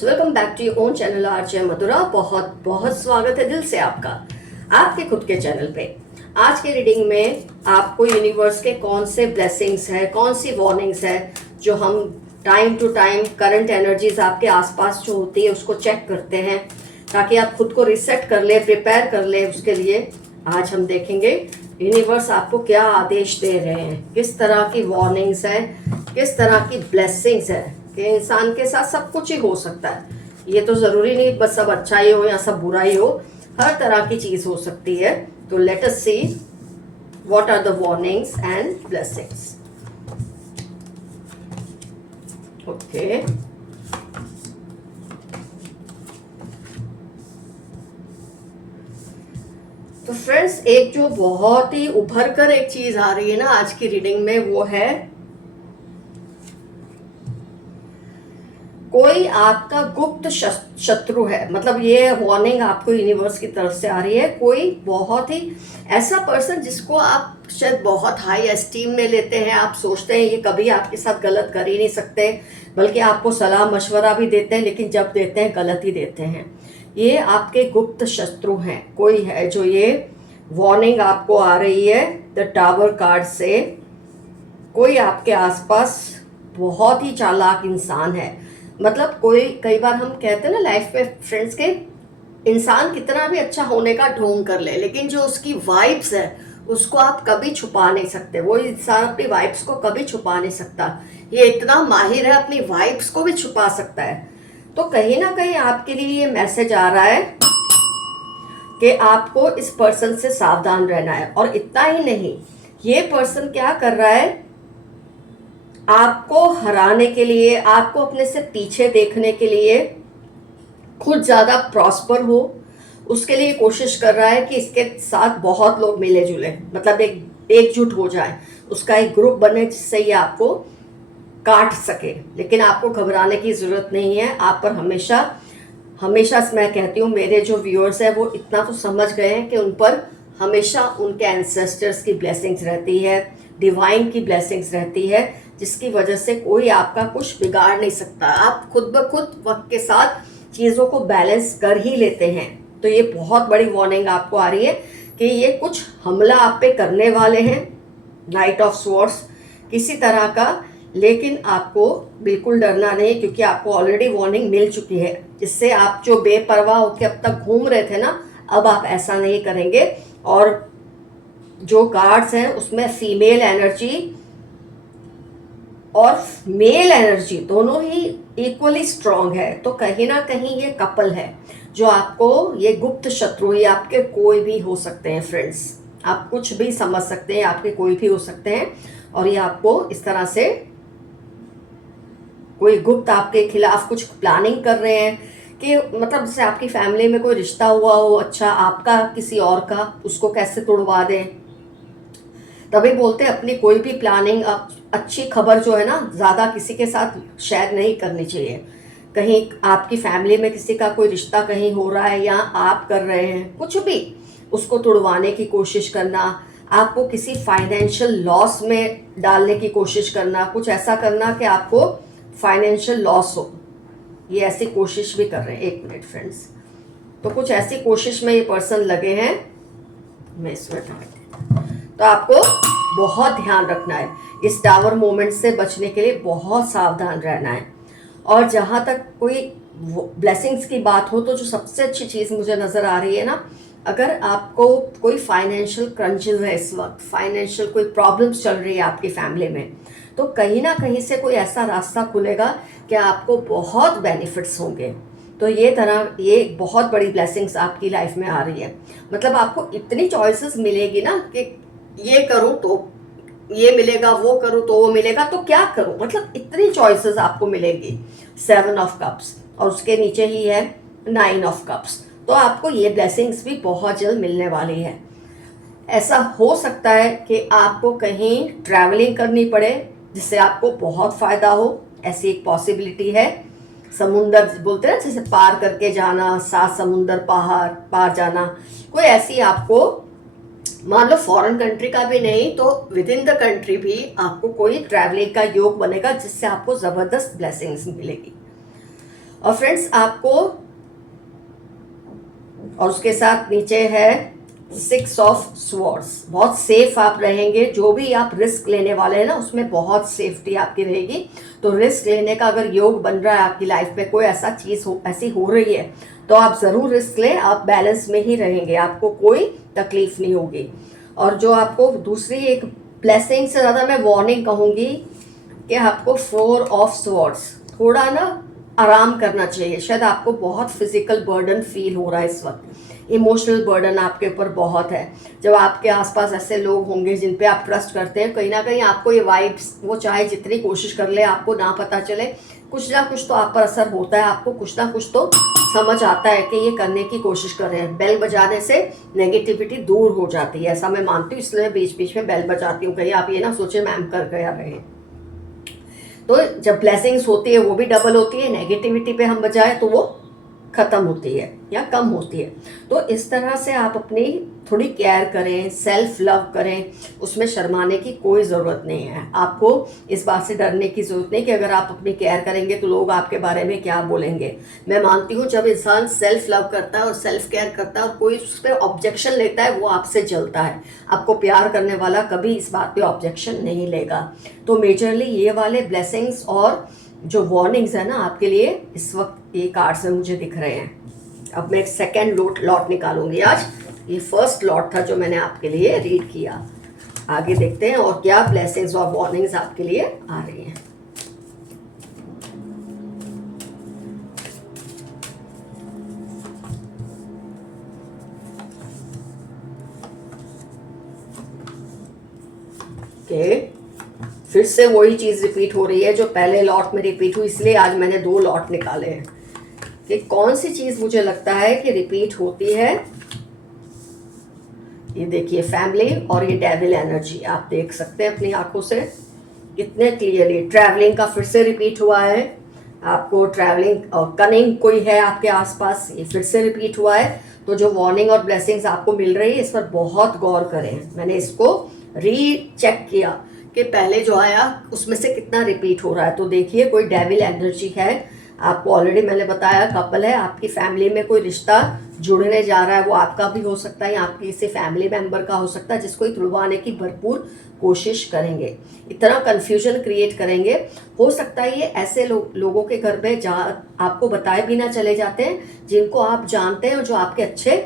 Friends, welcome back to your own channel RJ Madhura. बहुत बहुत स्वागत है दिल से आपका आपके खुद के चैनल पे। आज के रीडिंग में आपको यूनिवर्स के कौन से ब्लेसिंग्स है, कौन सी वार्निंग्स है जो हम time to time current energies आपके आसपास जो होती है उसको चेक करते हैं ताकि आप खुद को रिसेट कर ले, प्रिपेयर कर ले। उसके लिए आज हम देखेंगे यूनिवर्स आपको क्या आदेश दे रहे हैं, किस तरह की वार्निंग्स है, किस तरह की ब्लेसिंग्स है कि इंसान के साथ सब कुछ ही हो सकता है। ये तो ज़रूरी नहीं बस सब अच्छा ही हो या सब बुरा ही हो, हर तरह की चीज़ हो सकती है। तो let us see what are the warnings and blessings. Okay, तो फ्रेंड्स, एक जो बहुत ही उभर कर एक चीज आ रही है ना आज की रीडिंग में, वो है कोई आपका गुप्त शत्रु है। मतलब ये वार्निंग आपको यूनिवर्स की तरफ से आ रही है। कोई बहुत ही ऐसा पर्सन जिसको आप शायद बहुत हाई एस्टीम में लेते हैं, आप सोचते हैं ये कभी आपके साथ गलत कर ही नहीं सकते, बल्कि आपको सलाह मशवरा भी देते हैं, लेकिन जब देते हैं गलत ही देते हैं। ये आपके गुप्त शत्रु हैं। कोई है जो ये वार्निंग आपको आ रही है द टावर कार्ड से। कोई आपके आसपास बहुत ही चालाक इंसान है। मतलब कोई, कई बार हम कहते हैं ना लाइफ में फ्रेंड्स के, इंसान कितना भी अच्छा होने का ढोंग कर ले, लेकिन जो उसकी वाइब्स है उसको आप कभी छुपा नहीं सकते। वो इंसान अपनी वाइब्स को कभी छुपा नहीं सकता। ये इतना माहिर है, अपनी वाइब्स को भी छुपा सकता है। तो कहीं ना कहीं आपके लिए ये मैसेज आ रहा है कि आपको इस पर्सन से सावधान रहना है। और इतना ही नहीं, ये पर्सन क्या कर रहा है, आपको हराने के लिए, आपको अपने से पीछे देखने के लिए, खुद ज्यादा प्रॉस्पर हो उसके लिए कोशिश कर रहा है कि इसके साथ बहुत लोग मिले जुले, मतलब एकजुट हो जाए, उसका एक ग्रुप बने जिससे ये आपको काट सके। लेकिन आपको घबराने की जरूरत नहीं है। आप पर हमेशा हमेशा मैं कहती हूँ, मेरे जो व्यूअर्स हैं वो इतना तो समझ गए हैं कि उन पर हमेशा उनके एंसेस्टर्स की ब्लेसिंग्स रहती है, डिवाइन की ब्लेसिंग्स रहती है, जिसकी वजह से कोई आपका कुछ बिगाड़ नहीं सकता। आप खुद ब खुद वक्त के साथ चीज़ों को बैलेंस कर ही लेते हैं। तो ये बहुत बड़ी वार्निंग आपको आ रही है कि ये कुछ हमला आप पे करने वाले हैं, नाइट ऑफ स्वॉर्ड्स किसी तरह का। लेकिन आपको बिल्कुल डरना नहीं, क्योंकि आपको ऑलरेडी वार्निंग मिल चुकी है, जिससे आप जो बेपरवाह होकर अब तक घूम रहे थे ना, अब आप ऐसा नहीं करेंगे। और जो कार्ड्स हैं उसमें फीमेल एनर्जी और मेल एनर्जी दोनों ही इक्वली स्ट्रांग है। तो कहीं ना कहीं ये कपल है जो आपको, ये गुप्त शत्रु ही आपके कोई भी हो सकते हैं फ्रेंड्स। आप कुछ भी समझ सकते हैं, आपके कोई भी हो सकते हैं। और ये आपको इस तरह से कोई गुप्त आपके खिलाफ कुछ प्लानिंग कर रहे हैं कि मतलब जैसे आपकी फैमिली में कोई रिश्ता हुआ हो अच्छा आपका किसी और का, उसको कैसे तोड़वा दें। तभी बोलते हैं अपनी कोई भी प्लानिंग, अच्छी खबर जो है ना, ज़्यादा किसी के साथ शेयर नहीं करनी चाहिए। कहीं आपकी फैमिली में किसी का कोई रिश्ता कहीं हो रहा है या आप कर रहे हैं कुछ भी, उसको तुड़वाने की कोशिश करना, आपको किसी फाइनेंशियल लॉस में डालने की कोशिश करना, कुछ ऐसा करना कि आपको फाइनेंशियल लॉस हो, ये ऐसी कोशिश भी कर रहे हैं। एक मिनट फ्रेंड्स, तो कुछ ऐसी कोशिश में ये पर्सन लगे हैं। मैं इसमें तो आपको बहुत ध्यान रखना है, इस टावर मोमेंट से बचने के लिए बहुत सावधान रहना है। और जहाँ तक कोई ब्लेसिंग्स की बात हो, तो जो सबसे अच्छी चीज़ मुझे नज़र आ रही है ना, अगर आपको कोई फाइनेंशियल क्रंचेस है, इस वक्त फाइनेंशियल कोई प्रॉब्लम्स चल रही है आपकी फैमिली में, तो कहीं ना कहीं से कोई ऐसा रास्ता खुलेगा कि आपको बहुत बेनिफिट्स होंगे। तो ये बहुत बड़ी ब्लेसिंग्स आपकी लाइफ में आ रही है। मतलब आपको इतनी चॉइसेस मिलेगी ना कि ये करूँ तो ये मिलेगा, वो करूँ तो वो मिलेगा, तो क्या करूँ, मतलब इतनी चॉइसेस आपको मिलेगी। 7 ऑफ कप्स और उसके नीचे ही है 9 ऑफ कप्स। तो आपको ये ब्लेसिंग्स भी बहुत जल्द मिलने वाली है। ऐसा हो सकता है कि आपको कहीं ट्रैवलिंग करनी पड़े जिससे आपको बहुत फ़ायदा हो, ऐसी एक पॉसिबिलिटी है। समुंदर बोलते हैं ना, जैसे पार करके जाना, 7 समुंदर पहाड़ पार जाना, कोई ऐसी आपको, मान लो फॉरेन कंट्री का भी नहीं तो विद इन द कंट्री भी आपको कोई ट्रैवलिंग का योग बनेगा जिससे आपको ज़बरदस्त ब्लेसिंग्स मिलेगी। और फ्रेंड्स आपको, और उसके साथ नीचे है 6 ऑफ स्वॉर्ड्स। बहुत सेफ आप रहेंगे, जो भी आप रिस्क लेने वाले हैं ना उसमें बहुत सेफ्टी आपकी रहेगी। तो रिस्क लेने का अगर योग बन रहा है आपकी लाइफ में, कोई ऐसा चीज़ ऐसी हो रही है, तो आप ज़रूर रिस्क लें। आप बैलेंस में ही रहेंगे, आपको कोई तकलीफ नहीं होगी। और जो आपको दूसरी एक ब्लेसिंग से ज़्यादा मैं वार्निंग कहूँगी कि आपको 4 ऑफ स्वॉर्ड्स, थोड़ा ना आराम करना चाहिए। शायद आपको बहुत फिजिकल बर्डन फील हो रहा है इस वक्त, इमोशनल बर्डन आपके ऊपर बहुत है। जब आपके आसपास ऐसे लोग होंगे जिन पे आप ट्रस्ट करते हैं, कहीं ना कहीं आपको ये वाइब्स, वो चाहे जितनी कोशिश कर ले आपको ना पता चले, कुछ ना कुछ तो आप पर असर होता है। आपको कुछ ना कुछ तो समझ आता है कि ये करने की कोशिश कर रहे हैं। बेल बजाने से नेगेटिविटी दूर हो जाती है, ऐसा मैं मानती हूँ, इसलिए बीच बीच में बेल बजाती हूँ, कहीं आप ये ना सोचे मैम कर गया रहे। तो जब ब्लेसिंग्स होती है वो भी डबल होती है, नेगेटिविटी पे हम बजाए तो वो ख़त्म होती है या कम होती है। तो इस तरह से आप अपनी थोड़ी केयर करें, सेल्फ लव करें, उसमें शर्माने की कोई ज़रूरत नहीं है। आपको इस बात से डरने की ज़रूरत नहीं कि अगर आप अपनी केयर करेंगे तो लोग आपके बारे में क्या बोलेंगे। मैं मानती हूँ जब इंसान सेल्फ लव करता है और सेल्फ केयर करता है और कोई उस पर ऑब्जेक्शन लेता है, वो आपसे जलता है। आपको प्यार करने वाला कभी इस बात पे ऑब्जेक्शन नहीं लेगा। तो मेजरली ये वाले ब्लेसिंग्स और जो वार्निंग्स है ना आपके लिए इस वक्त ये कार्ड्स में मुझे दिख रहे हैं। अब मैं एक सेकेंड लॉट निकालूंगी आज। ये फर्स्ट लॉट था जो मैंने आपके लिए रीड किया। आगे देखते हैं और क्या ब्लेसिंग्स और वार्निंग्स आपके लिए आ रही हैं। ओके, फिर से वही चीज़ रिपीट हो रही है जो पहले लॉट में रिपीट हुई, इसलिए आज मैंने 2 लॉट निकाले हैं कि कौन सी चीज़ मुझे लगता है कि रिपीट होती है। ये देखिए फैमिली और ये डेविल एनर्जी आप देख सकते हैं अपनी आंखों से कितने क्लियरली। ट्रैवलिंग का फिर से रिपीट हुआ है, आपको ट्रैवलिंग और कनिंग कोई है आपके आसपास, ये फिर से रिपीट हुआ है। तो जो वार्निंग और ब्लेसिंग्स आपको मिल रही है इस पर बहुत गौर करें। मैंने इसको रीचेक किया कि पहले जो आया उसमें से कितना रिपीट हो रहा है। तो देखिए कोई डेविल एनर्जी है, आपको ऑलरेडी मैंने बताया कपल है, आपकी फैमिली में कोई रिश्ता जुड़ने जा रहा है, वो आपका भी हो सकता है या आपके किसी फैमिली मेंबर का हो सकता है, जिसको तुड़वाने की भरपूर कोशिश करेंगे, इतना कन्फ्यूजन क्रिएट करेंगे। हो सकता है ये ऐसे लोगों के घर में जहाँ आपको बताए भी ना चले जाते हैं, जिनको आप जानते हैं और जो आपके अच्छे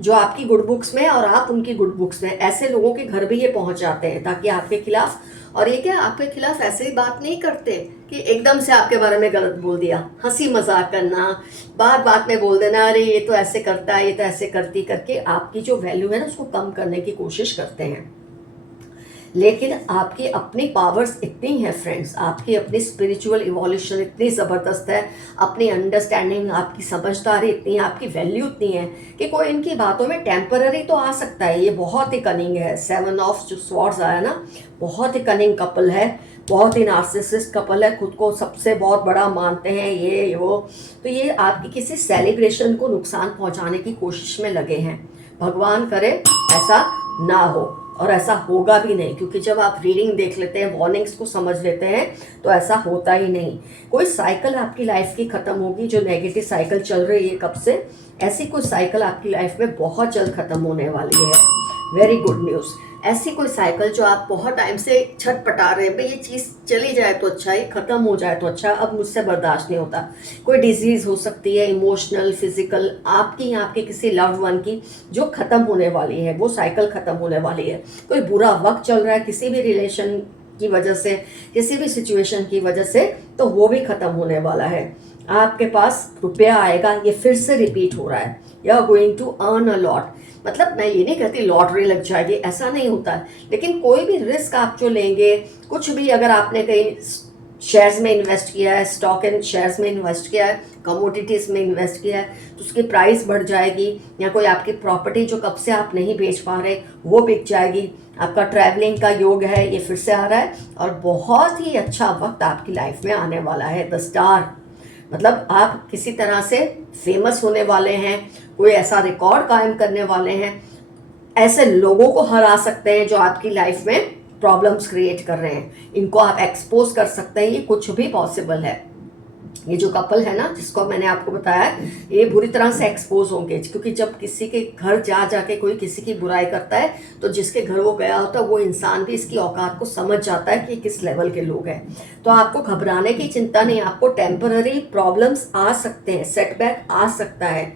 जो आपकी गुड बुक्स में और आप उनकी गुड बुक्स में, ऐसे लोगों के घर भी ये पहुंच जाते हैं ताकि आपके खिलाफ, और ये क्या आपके खिलाफ ऐसे ही बात नहीं करते कि एकदम से आपके बारे में गलत बोल दिया, हंसी मजाक करना, बात बात में बोल देना अरे ये तो ऐसे करता है, ये तो ऐसे करती, करके आपकी जो वैल्यू है ना उसको कम करने की कोशिश करते हैं। लेकिन आपकी अपनी पावर्स इतनी है फ्रेंड्स, आपकी अपनी स्पिरिचुअल इवोल्यूशन इतनी ज़बरदस्त है, अपनी अंडरस्टैंडिंग, आपकी समझदारी इतनी है, आपकी वैल्यू इतनी है कि कोई इनकी बातों में टेम्पररी तो आ सकता है। ये बहुत ही कनिंग है। 7 ऑफ जो स्वॉर्ड्स आया ना, बहुत ही कनिंग कपल है, बहुत ही नार्सिसिस्ट कपल है, खुद को सबसे बहुत बड़ा मानते हैं ये वो। तो ये आपकी किसी सेलिब्रेशन को नुकसान पहुंचाने की कोशिश में लगे हैं। भगवान करे ऐसा ना हो, और ऐसा होगा भी नहीं, क्योंकि जब आप रीडिंग देख लेते हैं, वार्निंग्स को समझ लेते हैं, तो ऐसा होता ही नहीं। कोई साइकिल आपकी लाइफ की खत्म होगी, जो नेगेटिव साइकिल चल रही है कब से, ऐसी कोई साइकिल आपकी लाइफ में बहुत जल्द खत्म होने वाली है। Very good news. ऐसी कोई साइकिल जो आप बहुत टाइम से छटपटा रहे हैं, भाई ये चीज़ चली जाए तो अच्छा, ये ख़त्म हो जाए तो अच्छा, अब मुझसे बर्दाश्त नहीं होता। कोई डिजीज़ हो सकती है, इमोशनल, फिजिकल, आपकी या आपके किसी लव्ड वन की, जो ख़त्म होने वाली है, वो साइकिल ख़त्म होने वाली है। कोई बुरा वक्त चल रहा है किसी भी रिलेशन की वजह से, किसी भी सिचुएशन की वजह से, तो वो भी ख़त्म होने वाला है। आपके पास रुपया आएगा, ये फिर से रिपीट हो रहा है। You are going to earn a lot. मतलब मैं ये नहीं कहती लॉटरी लग जाएगी, ऐसा नहीं होता है, लेकिन कोई भी रिस्क आप जो लेंगे, कुछ भी, अगर आपने कहीं शेयर्स में इन्वेस्ट किया है, स्टॉक एंड शेयर्स में इन्वेस्ट किया है, कमोडिटीज़ में इन्वेस्ट किया है, तो उसकी प्राइस बढ़ जाएगी, या कोई आपकी प्रॉपर्टी जो कब से आप नहीं बेच पा रहे वो बिक जाएगी। आपका ट्रैवलिंग का योग है, ये फिर से आ रहा है, और बहुत ही अच्छा वक्त आपकी लाइफ में आने वाला है। द स्टार, मतलब आप किसी तरह से फेमस होने वाले हैं, कोई ऐसा रिकॉर्ड कायम करने वाले हैं, ऐसे लोगों को हरा सकते हैं जो आपकी लाइफ में प्रॉब्लम्स क्रिएट कर रहे हैं, इनको आप एक्सपोज कर सकते हैं, ये कुछ भी पॉसिबल है। ये जो कपल है ना जिसको मैंने आपको बताया, ये बुरी तरह से एक्सपोज होंगे, क्योंकि जब किसी के घर जा जाके कोई किसी की बुराई करता है तो जिसके घर वो गया होता है वो इंसान भी इसकी औकात को समझ जाता है कि किस लेवल के लोग हैं। तो आपको घबराने की चिंता नहीं, आपको टेम्पररी प्रॉब्लम्स आ सकते हैं, सेटबैक आ सकता है,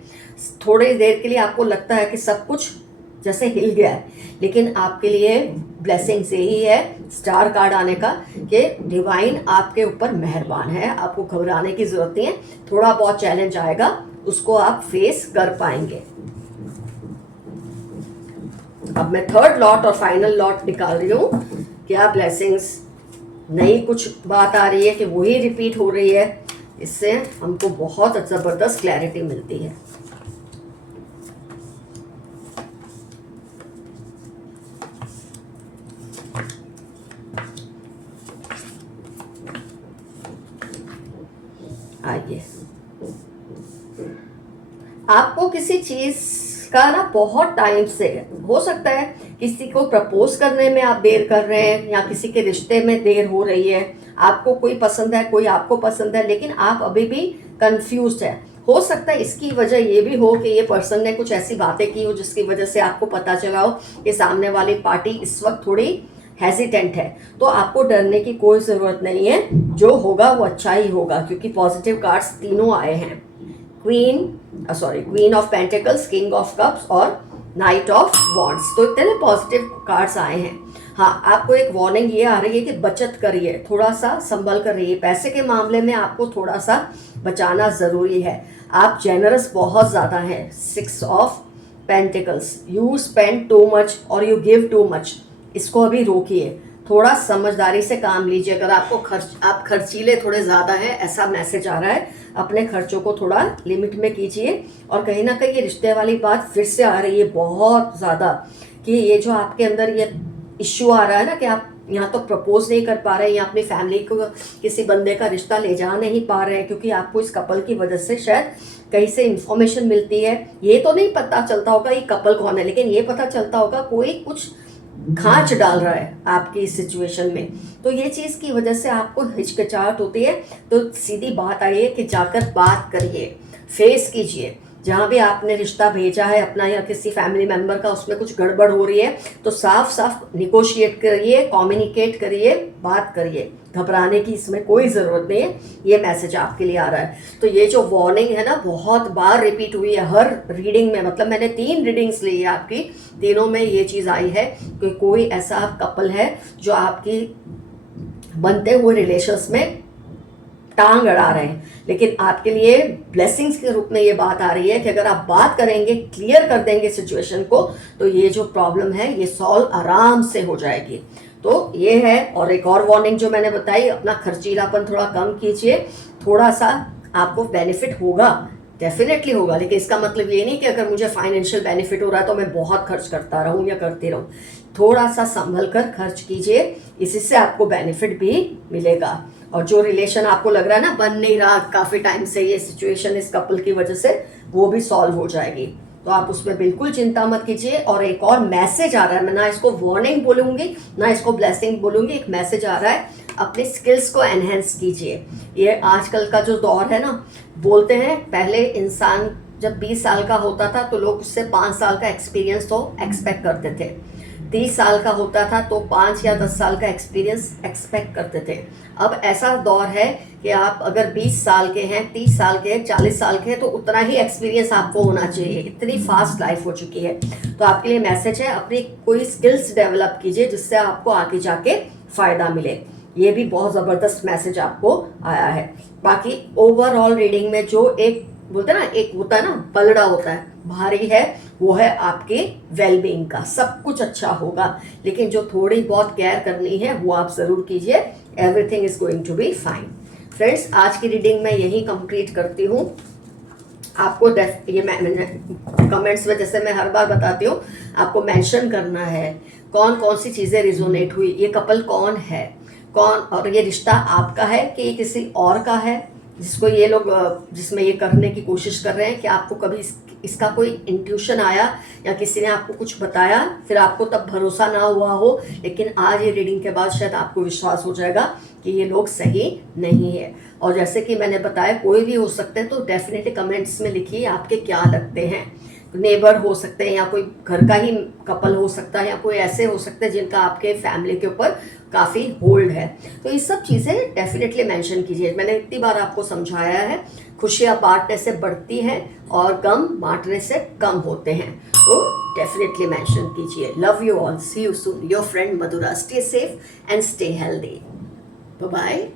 थोड़ी देर के लिए आपको लगता है कि सब कुछ जैसे हिल गया है, लेकिन आपके लिए ब्लेसिंग्स यही है स्टार कार्ड आने का कि डिवाइन आपके ऊपर मेहरबान है, आपको घबराने की जरूरत नहीं है। थोड़ा बहुत चैलेंज आएगा, उसको आप फेस कर पाएंगे। अब मैं थर्ड लॉट और फाइनल लॉट निकाल रही हूँ। क्या ब्लेसिंग्स, नई कुछ बात आ रही है कि वही रिपीट हो रही है, इससे हमको बहुत ज़बरदस्त क्लैरिटी मिलती है। आइए, आपको किसी चीज का ना बहुत टाइम से हो सकता है, किसी को प्रपोज करने में आप देर कर रहे हैं या किसी के रिश्ते में देर हो रही है, आपको कोई पसंद है कोई आपको पसंद है, लेकिन आप अभी भी कंफ्यूज्ड है। हो सकता है इसकी वजह ये भी हो कि ये पर्सन ने कुछ ऐसी बातें की हो जिसकी वजह से आपको पता चला हो कि सामने वाली पार्टी इस वक्त थोड़ी हेजिटेंट है। तो आपको डरने की कोई ज़रूरत नहीं है, जो होगा वो अच्छा ही होगा, क्योंकि पॉजिटिव कार्ड्स तीनों आए हैं, queen of pentacles, king of cups और नाइट ऑफ वॉन्ड्स। तो इतने पॉजिटिव कार्ड्स आए हैं। हाँ, आपको एक वार्निंग ये आ रही है कि बचत करिए, थोड़ा सा संभल कर रहिए, पैसे के मामले में आपको थोड़ा सा बचाना ज़रूरी है। आप जेनरस बहुत ज़्यादा हैं, 6 of pentacles, you spend too much और यू गिव टू मच, इसको अभी रोकिए, थोड़ा समझदारी से काम लीजिए। अगर आपको आप खर्चीले थोड़े ज़्यादा हैं, ऐसा मैसेज आ रहा है, अपने खर्चों को थोड़ा लिमिट में कीजिए। और कहीं ना कहीं ये रिश्ते वाली बात फिर से आ रही है बहुत ज़्यादा, कि ये जो आपके अंदर ये इश्यू आ रहा है ना कि आप यहाँ तो प्रपोज नहीं कर पा रहे हैं या अपनी फैमिली को किसी बंदे का रिश्ता ले जा नहीं पा रहे हैं, क्योंकि आपको इस कपल की वजह से शायद कहीं से इंफॉर्मेशन मिलती है। ये तो नहीं पता चलता होगा ये कपल कौन है, लेकिन ये पता चलता होगा कोई कुछ खांच डाल रहा है आपकी इस सिचुएशन में। तो ये चीज़ की वजह से आपको हिचकिचाहट होती है। तो सीधी बात आई है कि जाकर बात करिए, फेस कीजिए। जहाँ भी आपने रिश्ता भेजा है अपना या किसी फैमिली मेंबर का, उसमें कुछ गड़बड़ हो रही है तो साफ साफ निगोशिएट करिए, कम्युनिकेट करिए, बात करिए। घबराने की इसमें कोई ज़रूरत नहीं है, ये मैसेज आपके लिए आ रहा है। तो ये जो वार्निंग है ना बहुत बार रिपीट हुई है हर रीडिंग में, मतलब मैंने 3 रीडिंग्स ली है आपकी, तीनों में ये चीज़ आई है कि कोई ऐसा कपल है जो आपकी बनते हुए रिलेशंस में टांग अड़ा रहे हैं। लेकिन आपके लिए ब्लेसिंग्स के रूप में ये बात आ रही है कि अगर आप बात करेंगे, क्लियर कर देंगे सिचुएशन को, तो ये जो प्रॉब्लम है ये सॉल्व आराम से हो जाएगी। तो ये है। और एक और वार्निंग जो मैंने बताई, अपना खर्चीलापन थोड़ा कम कीजिए, थोड़ा सा आपको बेनिफिट होगा, डेफिनेटली होगा, लेकिन इसका मतलब ये नहीं कि अगर मुझे फाइनेंशियल बेनिफिट हो रहा है तो मैं बहुत खर्च करता रहूं या करती रहूं। थोड़ा सा संभल कर खर्च कीजिए, इसी से आपको बेनिफिट भी मिलेगा। और जो रिलेशन आपको लग रहा है ना बन नहीं रहा काफ़ी टाइम से, ये सिचुएशन इस कपल की वजह से, वो भी सॉल्व हो जाएगी। तो आप उसमें बिल्कुल चिंता मत कीजिए। और एक और मैसेज आ रहा है, मैं ना इसको वार्निंग बोलूँगी ना इसको ब्लेसिंग बोलूँगी, एक मैसेज आ रहा है, अपने स्किल्स को एनहेंस कीजिए। ये आजकल का जो दौर है ना, बोलते हैं पहले इंसान जब 20 साल का होता था तो लोग उससे 5 साल का एक्सपीरियंस तो एक्सपेक्ट करते थे, 30 साल का होता था तो 5 या 10 साल का एक्सपीरियंस एक्सपेक्ट करते थे। अब ऐसा दौर है कि आप अगर 20 साल के हैं, 30 साल के हैं, 40 साल के हैं, तो उतना ही एक्सपीरियंस आपको होना चाहिए। इतनी फास्ट लाइफ हो चुकी है। तो आपके लिए मैसेज है, अपनी कोई स्किल्स डेवलप कीजिए जिससे आपको आगे जाके फ़ायदा मिले। ये भी बहुत ज़बरदस्त मैसेज आपको आया है। बाकी ओवरऑल रीडिंग में जो एक बोलते हैं ना, एक होता है ना पलड़ा होता है भारी है, वो है आपके वेलबींग का। सब कुछ अच्छा होगा, लेकिन जो थोड़ी बहुत केयर करनी है वो आप ज़रूर कीजिए। Everything is going to be fine. Friends, आज की रीडिंग मैं यही कंप्लीट करती हूँ। आपको ये मैंने कमेंट्स में, जैसे मैं हर बार बताती हूँ, आपको मेंशन करना है कौन कौन सी चीज़ें रिजोनेट हुई, ये कपल कौन है, कौन, और ये रिश्ता आपका है कि किसी और का है जिसको ये लोग जिसमें ये करने की कोशिश कर रहे हैं कि आपको कभी इसका कोई इंट्यूशन आया या किसी ने आपको कुछ बताया, फिर आपको तब भरोसा ना हुआ हो, लेकिन आज ये रीडिंग के बाद शायद आपको विश्वास हो जाएगा कि ये लोग सही नहीं है। और जैसे कि मैंने बताया कोई भी हो सकते हैं, तो डेफिनेटली कमेंट्स में लिखिए आपके क्या लगते हैं। नेबर हो सकते हैं या कोई घर का ही कपल हो सकता है या कोई ऐसे हो सकते हैं जिनका आपके फैमिली के ऊपर काफ़ी होल्ड है। तो ये सब चीज़ें डेफिनेटली मेंशन कीजिए। मैंने इतनी बार आपको समझाया है, खुशियाँ बांटने से बढ़ती हैं और गम बांटने से कम होते हैं। तो डेफिनेटली मेंशन कीजिए। Love you all, see you soon, your friend Madhura. Stay safe and stay healthy. Bye bye.